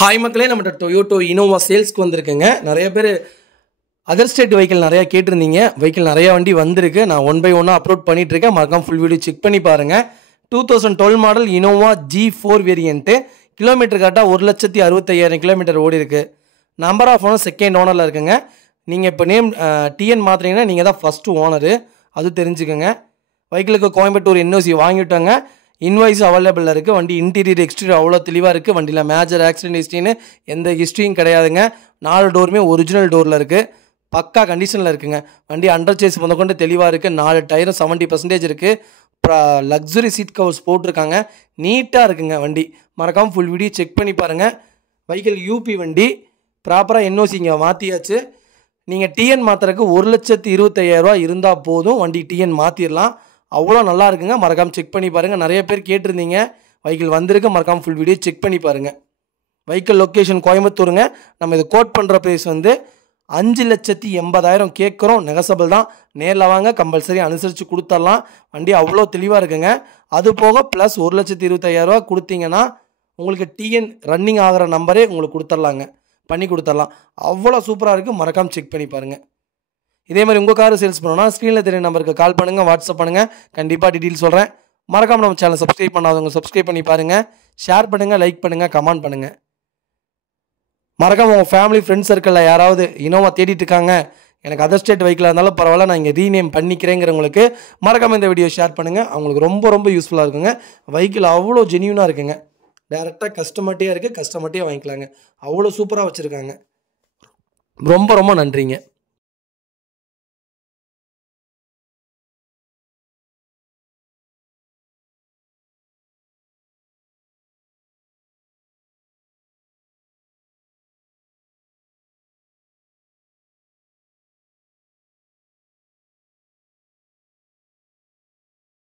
Hi மக்களே, நம்ம Toyota Innova சேல்ஸ்க்கு வந்திருக்குங்க. நிறைய பேர் அதர் ஸ்டேட் வெஹிக்கிள் நிறையா கேட்டிருந்தீங்க. வெஹிக்கிள் நிறையா வண்டி வந்திருக்கு. நான் ஒன் பை ஒன்னாக அப்லோட் பண்ணிகிட்ருக்கேன். மறக்காம ஃபுல் வீடியோ செக் பண்ணி பாருங்கள். 2012 model Innova G4 variant. Kilometre கரெக்டாக 1,65,000 கிலோமீட்டர் ஓடி இருக்குது. நம்பர் ஆஃப் ஓனர் செகண்ட் ஓனரில் இருக்குங்க. நீங்கள் இப்போ நேம் டிஎன் மாற்றுறீங்கன்னா நீங்கள் தான் ஃபஸ்ட்டு ஓனரு, அது தெரிஞ்சுக்கோங்க. வெஹிக்கிளுக்கு கோயம்புத்தூர் என்ஓசி வாங்கிவிட்டாங்க. இன்வாய்ஸ் அவைலபிளில் இருக்குது. வண்டி இன்டீரியர் எக்ஸ்டீரியர் அவ்வளோ தெளிவாக இருக்குது. வண்டியில் மேஜர் ஆக்சிடென்ட் ஹிஸ்ட்ரின்னு எந்த ஹிஸ்ட்ரியும் கிடையாதுங்க. 4 டோருமே ஒரிஜினல் டோரில் இருக்குது. பக்கா கண்டிஷனில் இருக்குங்க. வண்டி அண்டர் சேஸ் முதற்கொண்டு தெளிவாக இருக்குது. 4 டயரும் 70% இருக்குது. லக்ஸுரி சீட் கவர்ஸ் போட்டிருக்காங்க. நீட்டாக இருக்குங்க வண்டி. மறக்காமல் ஃபுல் வீடியோ செக் பண்ணி பாருங்கள். வெஹிக்கிள் யூபி வண்டி. ப்ராப்பராக என்ஓசி இங்கே மாற்றியாச்சு. நீங்கள் டிஎன் மாற்றுறதுக்கு 1,25,000 இருந்தால் போதும். வண்டி டிஎன் மாற்றிடலாம். அவ்வளோ நல்லா இருக்குங்க. மறக்காமல் செக் பண்ணி பாருங்கள். நிறைய பேர் கேட்டிருந்தீங்க. வெஹிக்கிள் வந்திருக்கு. மறக்காமல் ஃபுல் வீடியோ செக் பண்ணி பாருங்கள். வெஹிக்கிள் லொக்கேஷன் கோயம்புத்தூருங்க. நம்ம இது கோட் பண்ணுற ப்ரைஸ் வந்து 5,80,000 கேட்குறோம். நெகசபிள் தான். நேரில் வாங்க, கம்பல்சரி அனுசரித்து கொடுத்துடலாம். வண்டி அவ்வளோ தெளிவாக இருக்குங்க. அது போக ப்ளஸ் 1,25,000 கொடுத்தீங்கன்னா உங்களுக்கு டிஎன் ரன்னிங் ஆகிற நம்பரே உங்களுக்கு கொடுத்துர்லாங்க. பண்ணி கொடுத்துடலாம். அவ்வளோ சூப்பராக இருக்குது. மறக்காமல் செக் பண்ணி பாருங்கள். இதே மாதிரி உங்கள் கார் சேல்ஸ் பண்ணணும்னா ஸ்க்ரீனில் தெரிய நம்பருக்கு கால் பண்ணுங்கள், வாட்ஸ்அப் பண்ணுங்கள். கண்டிப்பாக டீட்டெயில் சொல்கிறேன். மறக்காமல் நம்ம சேனல் சப்ஸ்கிரைப் பண்ணாதவங்க சப்ஸ்கிரைப் பண்ணி பாருங்கள். ஷேர் பண்ணுங்கள், லைக் பண்ணுங்கள், கமெண்ட் பண்ணுங்கள். மறக்காமல் உங்கள் ஃபேமிலி ஃப்ரெண்ட்ஸ் சர்க்கிளில் யாராவது இனோவா தேடிட்டு இருக்காங்க, எனக்கு அதர் ஸ்டேட் வெஹிக்கிளாக இருந்தாலும் பரவாயில்ல, நான் இங்கே ரீநேம் பண்ணிக்கிறேங்கிறவங்களுக்கு மறக்காமல் இந்த வீடியோ ஷேர் பண்ணுங்கள். அவங்களுக்கு ரொம்ப ரொம்ப யூஸ்ஃபுல்லாக இருக்குங்க. வெஹிக்கிள் அவ்வளோ ஜென்யூனாக இருக்குங்க. டேரெக்டாக கஸ்டமர்ட்டே இருக்குது. கஸ்டமர்ட்டே வாங்கிக்கலாங்க. அவ்வளோ சூப்பராக வச்சுருக்காங்க. ரொம்ப ரொம்ப நன்றிங்க.